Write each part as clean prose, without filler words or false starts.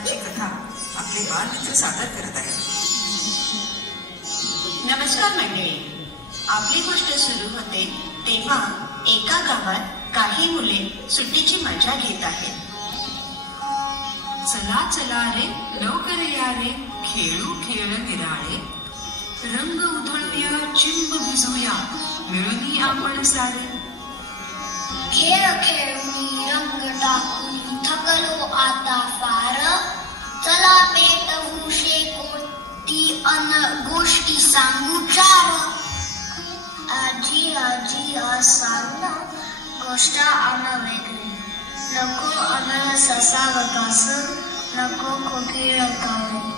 नावाची कथा आपले बालमित्र सादर करत आहेत. नमस्कार मंडळी. आपली गोष्ट सुरू होते तेव्हा एका गावात काही मुले सुट्टीची मजा घेत आहेत. चला चला रे लवकर या रे, खेळू खेळ निराळे, रंग उधळूया चिंब भिजूया, मिळूनी आपण सारे. खेळ खेळून रंग टाकून थकलो आता फार, चला पेटवू शेकोटी अन गोष्टी सांगू चार. आजी आजी आज सांग ना गोष्ट अन वेगळी, नको अन ससाव कास, नको कोकिळ कावळे.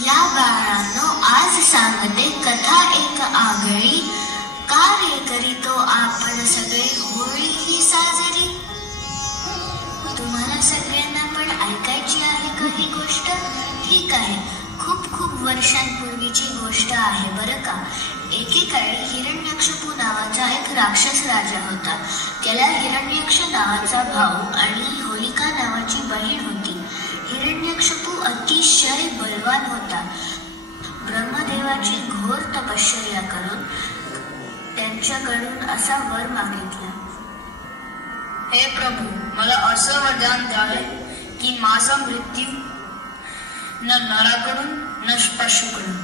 या बाळांनो आज सांगते कथा एक आगळी, का रे करीतो आपण सगळे होळी ही साजरी. तुम्हाला सगळ्यांना पण ऐकायची आहे का ही गोष्ट? ठीक आहे, खूप खूप वर्षांपूर्वीची गोष्ट आहे बरं का. एकेकाळी हिरण्यकशिपू नावाचा एक राक्षस राजा होता. त्याला हिरण्यक्ष नावाचा भाऊ आणि होलिका नावाची बहीण होती. हिरण्यकशिपू अतिशय बलवान होता. ब्रह्मदेवाची घोर तपश्चर्या करून त्यांच्याकडून असा वर मागितला, हे प्रभू, मला असं वरदान द्यावे की माझा मृत्यू न नराकडून न पशुकडून,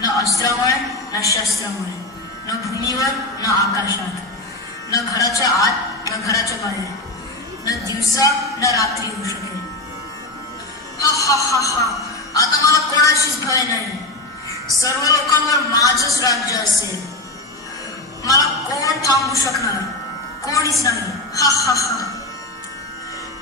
न अस्त्रामुळे न शस्त्रामुळे, न भूमीवर न आकाशात, न घराच्या आत न घराच्या बाहेर, न दिवसा न रात्री होऊ शकेल. हा हा हा हा, आता मला कोणाशीच भय नाही. सर्व लोकांवर माझंच राज्य असेल. मला कोण थांबू शकणार? कोणीच नाही. हा हा हा.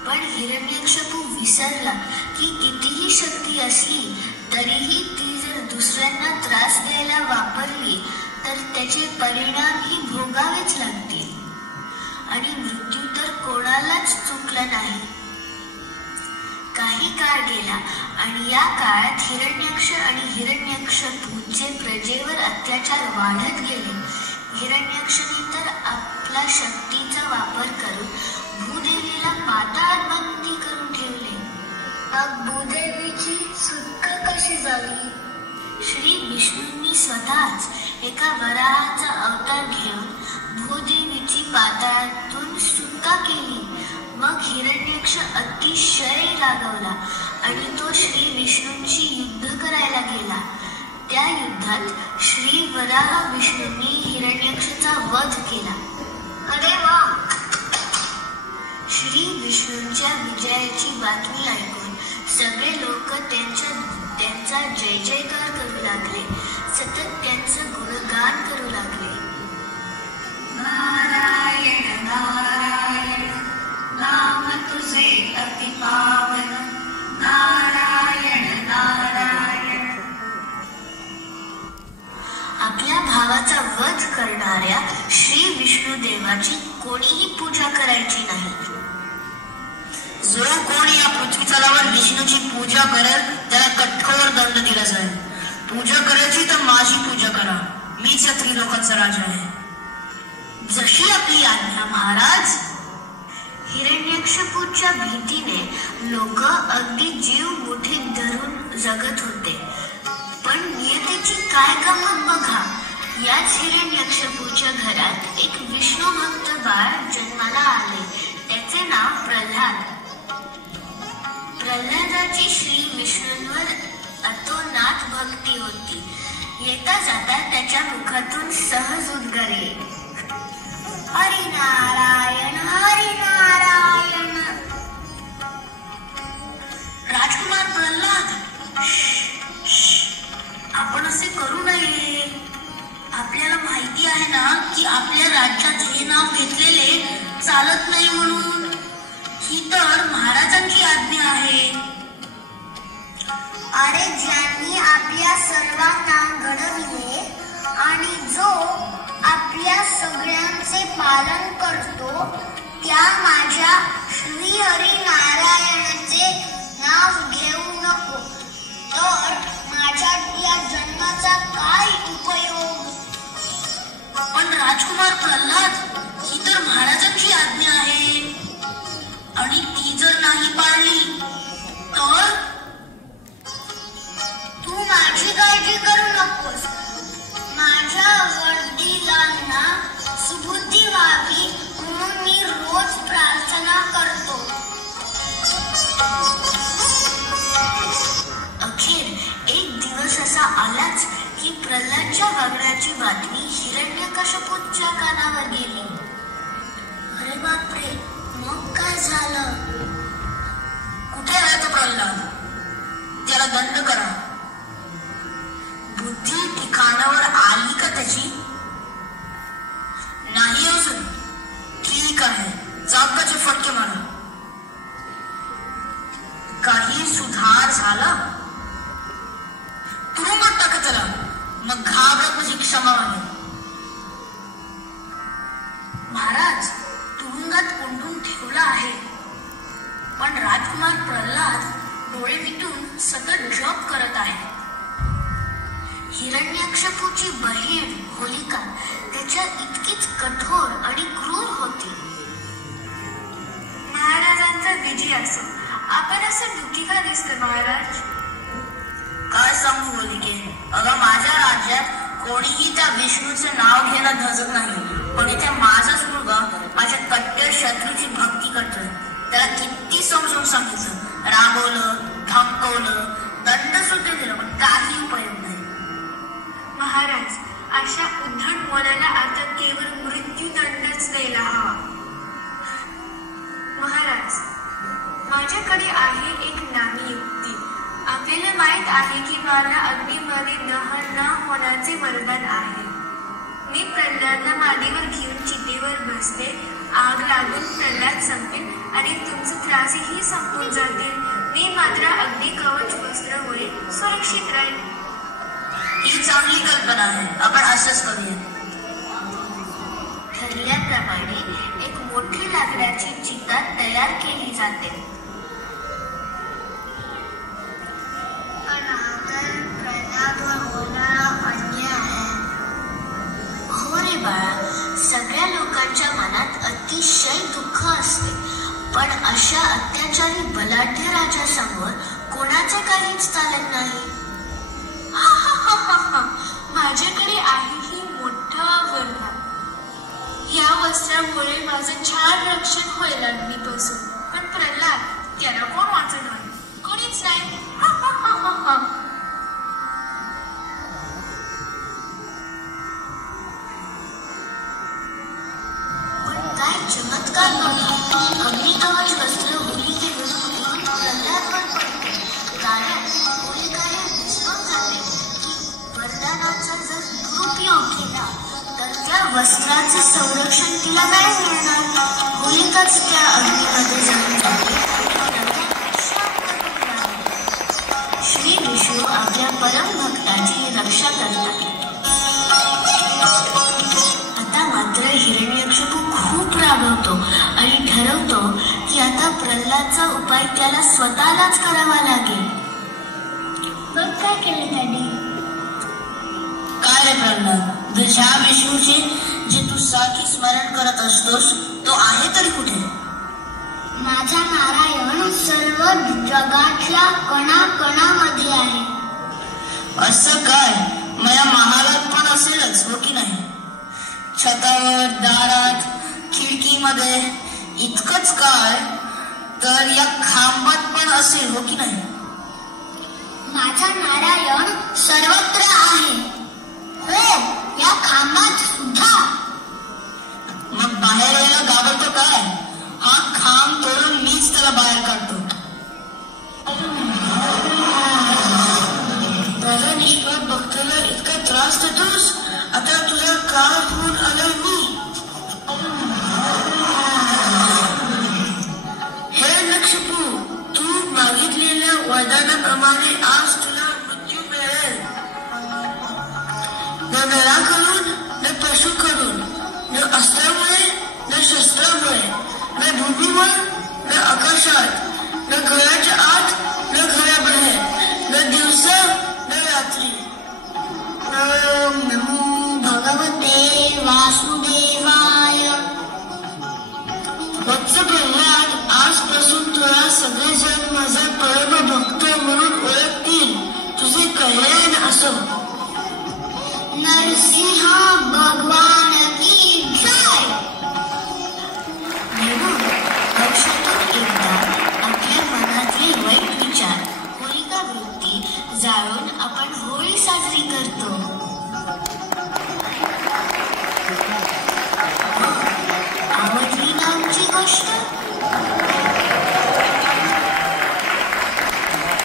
पण हिरण्यकशिपू विसरला की कितीही शक्ती असली तरीही ती जर दुसऱ्यांना त्रास द्यायला वापरली तर त्याचे परिणामही भोगावेच लागतील. आणि मृत्यू तर कोणालाच चुकला नाही. काही काळ गेला आणि या काळात हिरण्यक्ष आणि हिरण्यकशिपूचे प्रजेवर अत्याचार वाढत गेले. हिरण्यक्षने तर आपला शक्तीचा वापर करून भूदेवीला पाताळात बंदी करून ठेवले. मग भूदेवीची सुटका कशी झाली? श्री विष्णूंनी स्वतःच एका वराहाचा अवतार घेऊन भूदेवीची पाताळातून सुटका केली. मग हिरण्यक्ष अतिशय रागावला आणि तो श्री विष्णूंशी युद्ध करायला गेला. त्या युद्धात श्री वराह विष्णूंनी हिरण्यक्षचा वध केला. अरे वा! श्री विष्णूंच्या विजयाची बातमी ऐकून सगळे लोक त्यांचा जय जयकार करू लागले. सतत त्यांचं गुणगान करू लागले. नारायण नारायण नाम तुझे अति पावन, नारायण नारायण. आपल्या भावाचा वध करणाऱ्या श्री विष्णू देवाची कोणीही पूजा करायची नाही. जो कोणी या पृथ्वी तलावर विष्णूची पूजा करेल त्याला कठोर दंड दिला जाईल. पूजा करायची तर माझी पूजा करा. मीच या त्रिलोकाचा राजा आहे. जशी आपली आज्ञा महाराज. हिरण्यकशिपूच्या भीतीने लोक अगदी जीव मुठीत धरून जगत होते. पण नियतीची काय गंमत बघा. याच हिरण्यकशिपूच्या घरात एक विष्णू भक्त बाळ जन्माला आले. त्याचे नाव प्रल्हाद. प्रल्हादाची श्री विष्णूंवर अतोनात भक्ती होती. येता जाता त्याच्या मुखातून सहज उद्गार येत, हरिनारायण हरिनारायण. राजकुमार प्रल्हाद, आपण असे करू नये. आपल्याला माहिती आहे ना की आपल्या राज्यात हे नाव घेतलेले चालत नाही म्हणून. ही तर महाराजांची आज्ञा आहे. अरे ज्यांनी आपल्या सर्वांना घडविले आणि जो आपल्या सगळ्यांचे पालन करतो त्या माझ्या श्री हरी नारायणाचे नाव घेऊ नको तर माझ्या या जन्माचा काय उपयोग. पण राजकुमार प्रल्हाद, ही तर महाराजांची आज्ञा आहे आणि ती जर नाही पाळली व्हावी म्हणून मी रोज प्रार्थना करतो. अखेर एक दिवस असा आलाच की प्रल्हादच्या वागण्याची बातमी हिरण्यकश्यपूच्या कानावर गेली. अरे बापरे, मग काय झालं? कुठे आहे तो प्रल्हाद? त्याला दंड करा. बुद्धी ठिकाणावर आली का त्याची? नाही अजून. ठीक आहे, चाकाचे फटके मारा. काही सुधार झाला? तुरुंगात टाका त्याला. मग घाबरत माझी क्षमा मागेल. महाराज, तुरुंगात कोंडून ठेवला आहे, पण राजकुमार प्रल्हाद डोळे मिटून सतत जप करत आहे. हिरण्यकश्यपूची बहीण होलिका त्याच्या इतकीच कठोर आणि क्रूर होती. महाराजांचा विजय असो. आपण असं दुःखी का दिसतं महाराज? काय सांगू होलिके, अगं माझ्या राज्यात कोणीही त्या विष्णूचं नाव घेणं धजत नाही, पण इथे माझाच मुलगा माझ्या कट्टर शत्रूची भक्ती करतोय. त्याला किती समजून सांगितलं, रागवलं, धमकवलं, दंड सुद्धा दिलं, पण काही उपयोग नाही. महाराज, अशा उद्धट मुलाला आता केवळ मृत्यूदंडच द्यायला हवा. महाराज, माझ्याकडे आहे एक नामी युक्ती. आपल्याला माहित आहे की मला अग्नीमध्ये दहन न होण्याचे वरदान आहे. मी प्रल्हादला मादीवर घेऊन चितेवर बसते, आग लागून प्रल्हाद संपेल आणि तुमचे त्रासही संपून जातील. मी मात्र अग्नी कवच वस्त्र होईल, सुरक्षित राहील. ही चांगली कल्पना आहे, आपण असंच करूया. ठरल्याप्रमाणे एक मोठी लाकडाची चिता तयार केली जाते. हो रे बाळा, सगळ्या लोकांच्या मनात अतिशय दुःख असते, पण अशा अत्याचारी बलाढ्य राजासमोर कोणाचे काहीच चालत नाही. माझ्याकडे आहे ही मोठा वरदान. या वस्त्रामुळे माझं छान रक्षण होईल अग्नीपासून. पण प्रल्हाद, त्याला कोण वाचवणार? कोणीच नाही. पण काय चमत्कार बघा, अग्निकवच वस्त्र होलिकेवरून घेऊन प्रल्हादवर पडते. कारण होलिका हे विसरून जाते की वरदानाचा जर दुरुपयोग केला तर त्या वस्त्राचे संरक्षण तिला नाही मिळणार. होलिकाच त्या अग्नीमध्ये जळून जाते. श्री विष्णू आपल्या परम भक्ताची रक्षा करतात. आता मात्र हिरण्यकश्यपू खूप रागवतो आणि ठरवतो की आता प्रल्हादचा उपाय त्याला स्वतःलाच करावा लागेल. मग काय केलं त्याने? काय रे प्रल्हाद, तुझ्या विष्णूचे जे तू सारखी स्मरण करत असतोस तो आहे तरी कुठे? माझा नारायण सर्व जगातल्या कणाकणामध्ये आहे. असं काय? माझ्या महालात पण असेलच, हो की नाही? छतावर, दारात, खिडकीमध्ये, इतकंच काय तर या खांबात पण असेल, हो की नाही? माझा नारायण सर्वत्र आहे. हो, या खांबात सुद्धा. मग बाहेर यायला घाबरतो काय? हा खांब तोडून मीच त्याला बाहेर काढतो. माझा निष्पाप भक्ताला इतका त्रास देतोस, आता तुझा काळ होऊन आलोय मी. हे नक्षपू, तू मागितलेल्या वरदानाप्रमाणे आज तुला मृत्यू मिळेल. न नराकडून, न पशुकडून, न अस्त्रामुळे, न शस्त्रामुळे, न भूमीवर, न आकाशात, न घराच्या आत, न घराबाहेर, न दिवसा, न रात्री. ओम नमो भगवते वासुदेवाय. वत्स प्रल्हाद, आजपासून तुला सगळेजण माझा परम भक्त म्हणून ओळखतील. तुझे कल्याण असो. नरसिंह